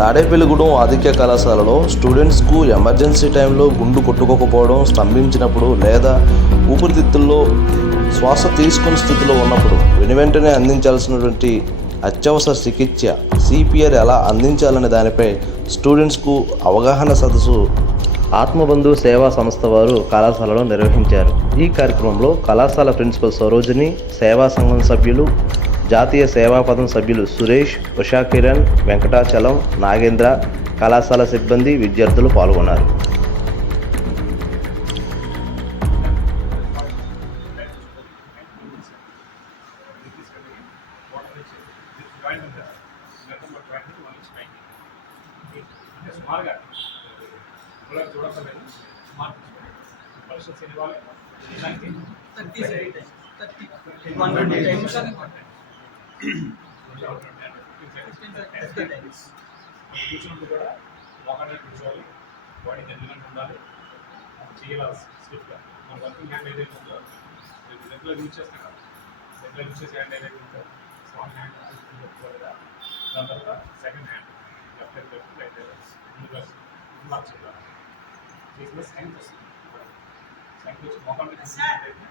తాడేపల్లిగూడెం ఆధిక్య కళాశాలలో స్టూడెంట్స్కు ఎమర్జెన్సీ టైంలో గుండు కొట్టుకోకపోవడం స్తంభించినప్పుడు లేదా ఊపిరితిత్తుల్లో శ్వాస తీసుకుని స్థితిలో ఉన్నప్పుడు వెను వెంటనే అందించాల్సినటువంటి అత్యవసర చికిత్స సిపిఆర్ ఎలా అందించాలనే దానిపై స్టూడెంట్స్కు అవగాహన సదస్సు ఆత్మబంధు సేవా సంస్థ వారు కళాశాలలో నిర్వహించారు. ఈ కార్యక్రమంలో కళాశాల ప్రిన్సిపల్ సరోజిని సేవా సంఘం సభ్యులు జాతీయ సేవాపదం సభ్యులు సురేష్ ఉషా కిరణ్ వెంకటాచలం నాగేంద్ర కళాశాల సిబ్బంది విద్యార్థులు పాల్గొన్నారు. సుమారుగా చూడక్కర్లేదు దానికి thirty thirty one twenty times కూర్చున్నప్పుడు కూడా ఒకటే కూర్చోవాలి బాడీ జనరల్గా ఉండాలి చేయాలి స్విఫ్ట్గా మన వర్కింగ్ హ్యాండ్ ఏదైతే ఉందో రెగ్యులర్ యూజ్ చేస్తాం కదా రెగ్యులర్ యూజ్ చేసే హ్యాండ్ ఏదైతే ఉందో స్ట్రాంగ్ హ్యాండ్ పెట్టుకోవాలి దాని తర్వాత second hand left hand left right hand mark చేయాలి చేసిన స్ట్రెంగ్త్ వస్తుంది స్ట్రెంగ్త్ వచ్చి మొఖాన్ని కూర్చున్నట్టయితే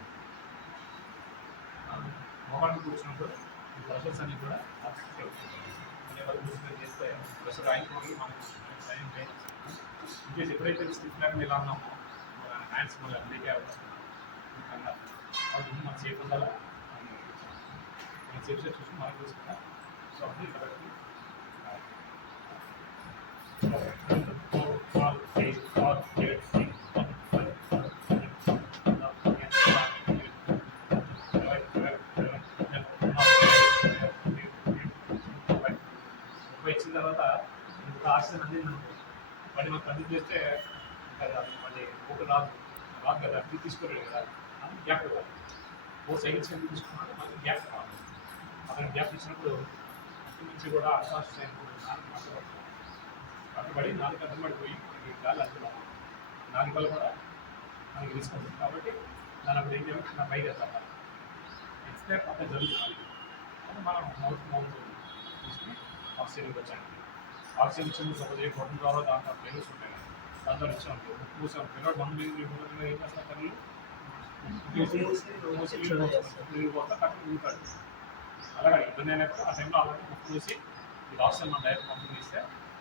మొఖాన్ని కూర్చున్నప్పుడు ఈ అన్ని కూడా అఫెక్ట్ అవుతుంది ఎవరు చేస్తే ప్రెషర్ మనకి ఎప్పుడైతే స్టిఫ్ లేకుండా ఇలా ఉన్నామో హ్యాండ్స్ మన అన్నికే అవకాశం మన సేఫ్ ఉండాలా మన సేఫ్ చూసి మనం చూసుకుంటా సో అప్పుడు ఇక్కడ ఇచ్చిన తర్వాత ఇంత ఆక్సిజన్ అందింది అనుకో మాకు కంటిన్యూ చేస్తే కదా మళ్ళీ ఒక రాదు రాదు కదా అది తీసుకోలేదు కదా. అని గ్యాప్ ఇవ్వాలి. ఓ సైకిల్స్ ఎందుకు తీసుకున్నాడు మళ్ళీ గ్యాప్ కావాలి అక్కడ గ్యాప్ ఇచ్చినప్పుడు అక్కడి నుంచి కూడా అసాస్ కట్టుబడి నాలుగు కట్టుబడిపోయి మనకి గాలి అందులో నాలుగు వల్ల కూడా మనకి తీసుకుంటుంది. కాబట్టి దాని అప్పుడు ఏం చేయాలి? నా పైకి ఎత్తాలి ఇస్తే పక్కన జరుగుతుంది. అది మనం మౌత్ మౌత్ తీసుకుని ఆక్సిజన్ వచ్చాను ఆక్సిజన్ ఇచ్చిన సపోజ్ ఏ కొట్టడం ద్వారా దాంట్లో ప్లేస్ ఉంటాయి కదా. దాంతో ఇచ్చాం కూర్చోం పిల్లలు మందు మీద మీద ఏం చేస్తారు తల్లి ఊతాడు అలాగే ఇబ్బంది అయినప్పుడు ఆ టైంలో అలాగే ముక్కు వేసి ఇది ఆక్సిజన్ మన డైరెక్ట్ పంపిణీ ఇస్తే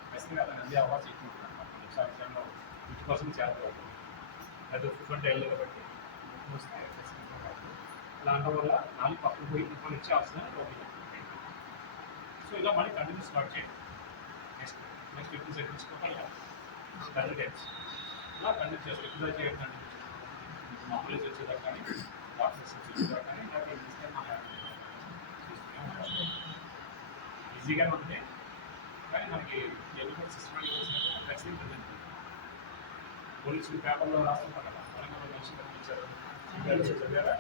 ఖచ్చితంగా అతను అందే అవకాశం ఎక్కువ ఉంటుంది అనమాట ఒకసారి టైంలో ఫిఫ్టీ పర్సెంట్ చేస్తారు అది ఫిఫ్టీ వెళ్ళదు కాబట్టి ముక్కు వస్తే ఖచ్చితంగా కాదు. ఇలా అనడం వల్ల నాలుగు పక్కన పోయి మనం ఇచ్చే ఆక్సిజన్ లోపలికి వెళ్తుంది. సో ఇలా మళ్ళీ కంటిన్యూ స్టార్ట్ చేయండి. Next next fifty seconds thirty times ఇలా కంటిన్యూ చేస్తారు ఎప్పుడు చేయకండి కంటిన్యూ మామూలు వచ్చేదాకా కానీ డాక్టర్స్ వచ్చేదాకా కానీ ఇలా చేస్తే మన ఈజీగా ఉంది కానీ మనకి ఎలిమెంట్ సిస్టమేటిక్ ఖచ్చితంగా ప్రజెంట్ పోలీసులు పేపర్లో రాస్తుంటారు కదా తెలంగాణ మనిషి కనిపించారు. చదివారా